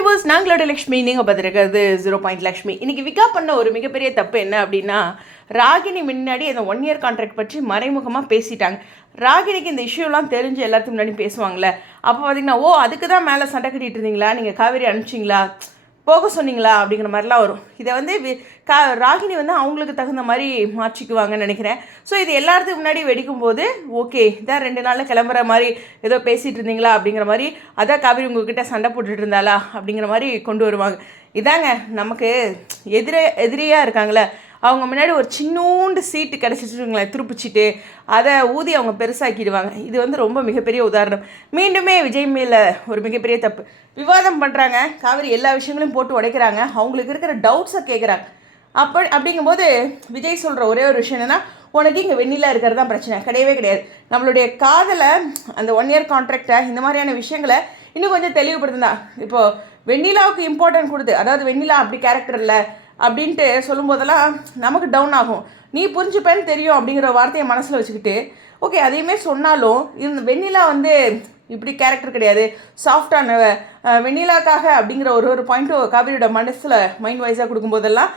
Viewers நாங்களோட Lakshmi நீங்கள் பார்த்துருக்கிறது zero point Lakshmi. இன்னைக்கு விகா பண்ண ஒரு மிகப்பெரிய தப்பு என்ன அப்படின்னா ராகினி முன்னாடி அந்த ஒன் இயர் கான்ட்ராக்ட் பற்றி மறைமுகமாக பேசிட்டாங்க. ராகினிக்கு இந்த இஷ்யூலாம் தெரிஞ்சு எல்லாத்துக்கும் முன்னாடி பேசுவாங்கள்ல அப்போ பார்த்தீங்கன்னா ஓ அதுக்கு தான் மேலே சண்டை கட்டிகிட்டு இருந்தீங்களா? நீங்கள் காவேரி அனுப்பிச்சிங்களா? போக சொன்னீங்களா? அப்படிங்கிற மாதிரிலாம் வரும். இதை வந்து வி- கா ராகினி வந்து அவங்களுக்கு தகுந்த மாதிரி மாற்றிக்குவாங்கன்னு நினைக்கிறேன். ஸோ இது எல்லாத்துக்கும் முன்னாடி வெடிக்கும் போது ஓகே இதான் ரெண்டு நாளில் கிளம்புற மாதிரி ஏதோ பேசிகிட்டு இருந்தீங்களா அப்படிங்கிற மாதிரி அதான் காவிரி உங்ககிட்ட சண்டை போட்டுட்டு இருந்தாளா அப்படிங்கிற மாதிரி கொண்டு வருவாங்க. இதாங்க நமக்கு எதிரே எதிரியாக இருக்காங்களே அவங்க முன்னாடி ஒரு சின்னூண்டு சீட்டு கிடச்சிட்டுருங்களேன் துருப்பிச்சிட்டு அதை ஊதி அவங்க பெருசாக்கிடுவாங்க. இது வந்து ரொம்ப மிகப்பெரிய உதாரணம். மீண்டுமே விஜய் மேலே ஒரு மிகப்பெரிய தப்பு. விவாதம் பண்ணுறாங்க காவிரி எல்லா விஷயங்களையும் போட்டு உடைக்கிறாங்க அவங்களுக்கு இருக்கிற டவுட்ஸை கேட்குறாங்க அப்போ அப்படிங்கும்போது விஜய் சொல்கிற ஒரே ஒரு விஷயம் என்னென்னா உனக்கு இங்கே வெண்ணிலா இருக்கிறது தான் பிரச்சனை. கிடையவே கிடையாது. நம்மளுடைய காதலை அந்த ஒன் இயர் கான்ட்ராக்டை இந்த மாதிரியான விஷயங்களை இன்னும் கொஞ்சம் தெளிவுபடுத்துனா இப்போது வெண்ணிலாவுக்கு இம்பார்ட்டன்ட் கொடுத்து அதாவது வெண்ணிலா அப்படி கேரக்டர் இல்லை அப்படின்ட்டு சொல்லும்போதெல்லாம் நமக்கு டவுன் ஆகும். நீ புரிஞ்சுப்பேன்னு தெரியும் அப்படிங்கிற வார்த்தையை மனசில் வச்சுக்கிட்டு ஓகே அதையுமே சொன்னாலும் இந்த வெண்ணிலா வந்து இப்படி கேரக்டர் கிடையாது. சாஃப்டான வெண்ணிலாக்காக அப்படிங்கிற ஒரு ஒரு பாயிண்ட்டும் காவிரியோட மனசில் மைண்ட் வைஸாக கொடுக்கும்போதெல்லாம்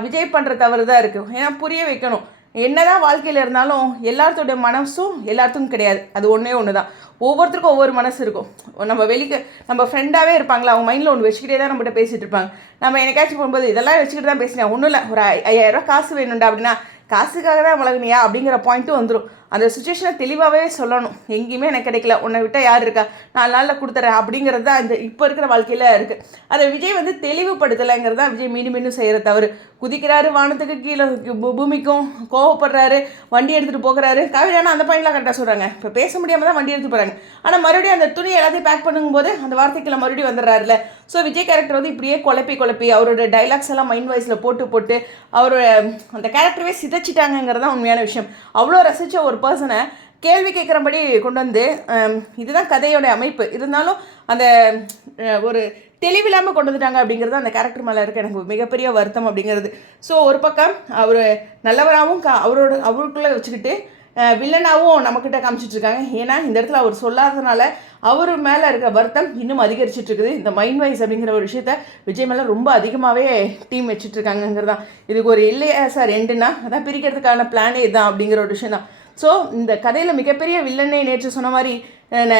விஜய் பண்ணுற தவறு தான் இருக்குது ஏன்னா புரிய வைக்கணும். என்னதான் வாழ்க்கையில் இருந்தாலும் எல்லாத்தோடைய மனசும் எல்லாத்துக்கும் கிடையாது. அது ஒன்றே ஒன்று தான் ஒவ்வொருத்தருக்கும் ஒவ்வொரு மனசு இருக்கும். நம்ம வெளிக்கு நம்ம ஃப்ரெண்டாகவே இருப்பாங்களா? அவங்க மைண்டில் ஒன்று வச்சுக்கிட்டே தான் நம்மகிட்ட பேசிகிட்டு இருப்பாங்க. நம்ம என்னைக்காச்சும் போகும்போது இதெல்லாம் வச்சுக்கிட்டு தான் பேசினேன். ஒன்றும் இல்லை. ஒரு ஐ- ஐயாயிரம் காசு வேணும்டா அப்படின்னா காசுக்காக தான் வளர்குனியா அப்படிங்கிற பாயிண்ட்டும் வந்துடும் அந்த சுச்சுவேஷனை தெளிவாகவே சொல்லணும். எங்கேயுமே எனக்கு கிடைக்கல. உன்னை விட்டால் யார் இருக்கா? நாலு நாளில் கொடுத்துறேன் அப்படிங்கிறது தான் இந்த இப்போ இருக்கிற வாழ்க்கையில் இருக்குது அதை விஜய் வந்து தெளிவுபடுத்தலைங்கிறது தான் விஜய் மீண்டும் மீண்டும் செய்கிற தவறு. குதிக்கிறாரு வானத்துக்கு கீழே பூமிக்கும் கோவப்படுறாரு வண்டி எடுத்துகிட்டு போகிறாரு. கவிதானா அந்த பாயிண்ட்லாம் கரெக்டாக சொல்கிறாங்க இப்போ பேச முடியாமல் தான் வண்டி எடுத்துட்டு போகிறாங்க ஆனால் மறுபடியும் அந்த துணி எல்லாத்தையும் பேக் பண்ணும்போது அந்த வார்த்தைக்குள்ள மறுபடியும் வந்துடுறாருல ஸோ விஜய் கேரக்டர் வந்து இப்படியே குழப்பி குழப்பி அவரோட டைலாக்ஸ் எல்லாம் மைண்ட் வாய்ஸில் போட்டு போட்டு அவரோட அந்த கேரக்டரவே சிதைச்சிட்டாங்கங்கிறது தான் உண்மையான விஷயம். அவ்வளோ ரசித்த ஒரு பர்சனை கேள்வி கேட்குறபடி கொண்டு வந்து இதுதான் கதையோட அமைப்பு. இருந்தாலும் அந்த ஒரு தெளிவில்லாமல் கொண்டு வந்துட்டாங்க அப்படிங்கிறது அந்த கேரக்டர் மேலே இருக்க எனக்கு மிகப்பெரிய வருத்தம் அப்படிங்கிறது. ஸோ ஒரு பக்கம் அவர் நல்லவராகவும் கா அவரோட அவருக்குள்ளே வச்சுக்கிட்டு வில்லனாகவும் நம்மக்கிட்ட காமிச்சிட்டு இருக்காங்க. ஏன்னா இந்த இடத்துல அவர் சொல்லாதனால அவர் மேலே இருக்க வருத்தம் இன்னும் அதிகரிச்சுட்டு இருக்குது. இந்த மைண்ட் வைஸ் அப்படிங்கிற ஒரு விஷயத்த விஜய் மேலே ரொம்ப அதிகமாகவே டீம் வச்சுட்டு தான் இதுக்கு ஒரு இல்லையா சார்? எண்டுனா அதான் பிரிக்கிறதுக்கான பிளானே இதுதான் அப்படிங்கிற ஒரு விஷயம் தான் ஸோ இந்த கதையில் மிகப்பெரிய வில்லனே நேற்று சொன்ன மாதிரி ந-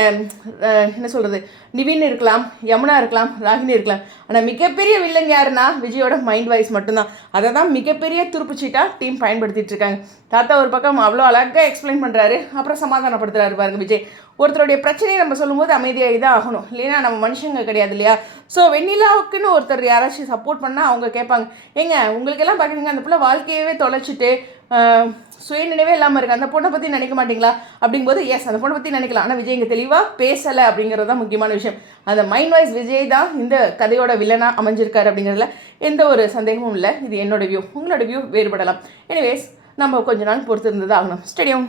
என்ன சொல்கிறது நிவின் இருக்கலாம் யமுனா இருக்கலாம் ராகினி இருக்கலாம். ஆனால் மிகப்பெரிய வில்லன் யாருன்னா விஜயோட மைண்ட் வாய்ஸ் மட்டும்தான். அதை தான் மிகப்பெரிய துருப்புச்சீட்டாக டீம் பயன்படுத்திட்டு இருக்காங்க. தாத்தா ஒரு பக்கம் அவ்வளோ அழகாக எக்ஸ்பிளைன் பண்ணுறாரு அப்புறம் சமாதானப்படுத்துகிறாரு பாருங்க விஜய். ஒருத்தருடைய பிரச்சனையை நம்ம சொல்லும்போது அமைதியாக இதாக ஆகணும். இல்லைன்னா நம்ம மனுஷங்க கிடையாது இல்லையா? ஸோ வெண்ணிலாவுக்குன்னு ஒருத்தர் யாராச்சும் சப்போர்ட் பண்ணால் அவங்க கேட்பாங்க. ஏங்க உங்களுக்கெல்லாம் பார்க்குறீங்க அந்த பிள்ளை வாழ்க்கையவே தொலைச்சிட்டு சுயநினைவே இல்லாமல் இருக்கு. அந்த பொண்ணை பற்றி நினைக்க மாட்டீங்களா? அப்படிங்கும்போது எஸ் அந்த பொண்ணை பற்றி நினைக்கலாம். ஆனால் விஜய் இங்கே தெளிவாக பேசலை அப்படிங்கிறது தான் முக்கியமான விஷயம். அந்த மைண்ட் வாய்ஸ் விஜய் தான் இந்த கதையோட வில்லனாக அமைஞ்சிருக்காரு அப்படிங்கிறதுல எந்த ஒரு சந்தேகமும் இல்லை. இது என்னோட வியூ உங்களோட வியூ வேறுபடலாம். எனிவேஸ் நம்ம கொஞ்ச நாள் பொறுத்து தான் ஆகணும் ஸ்டேடியம்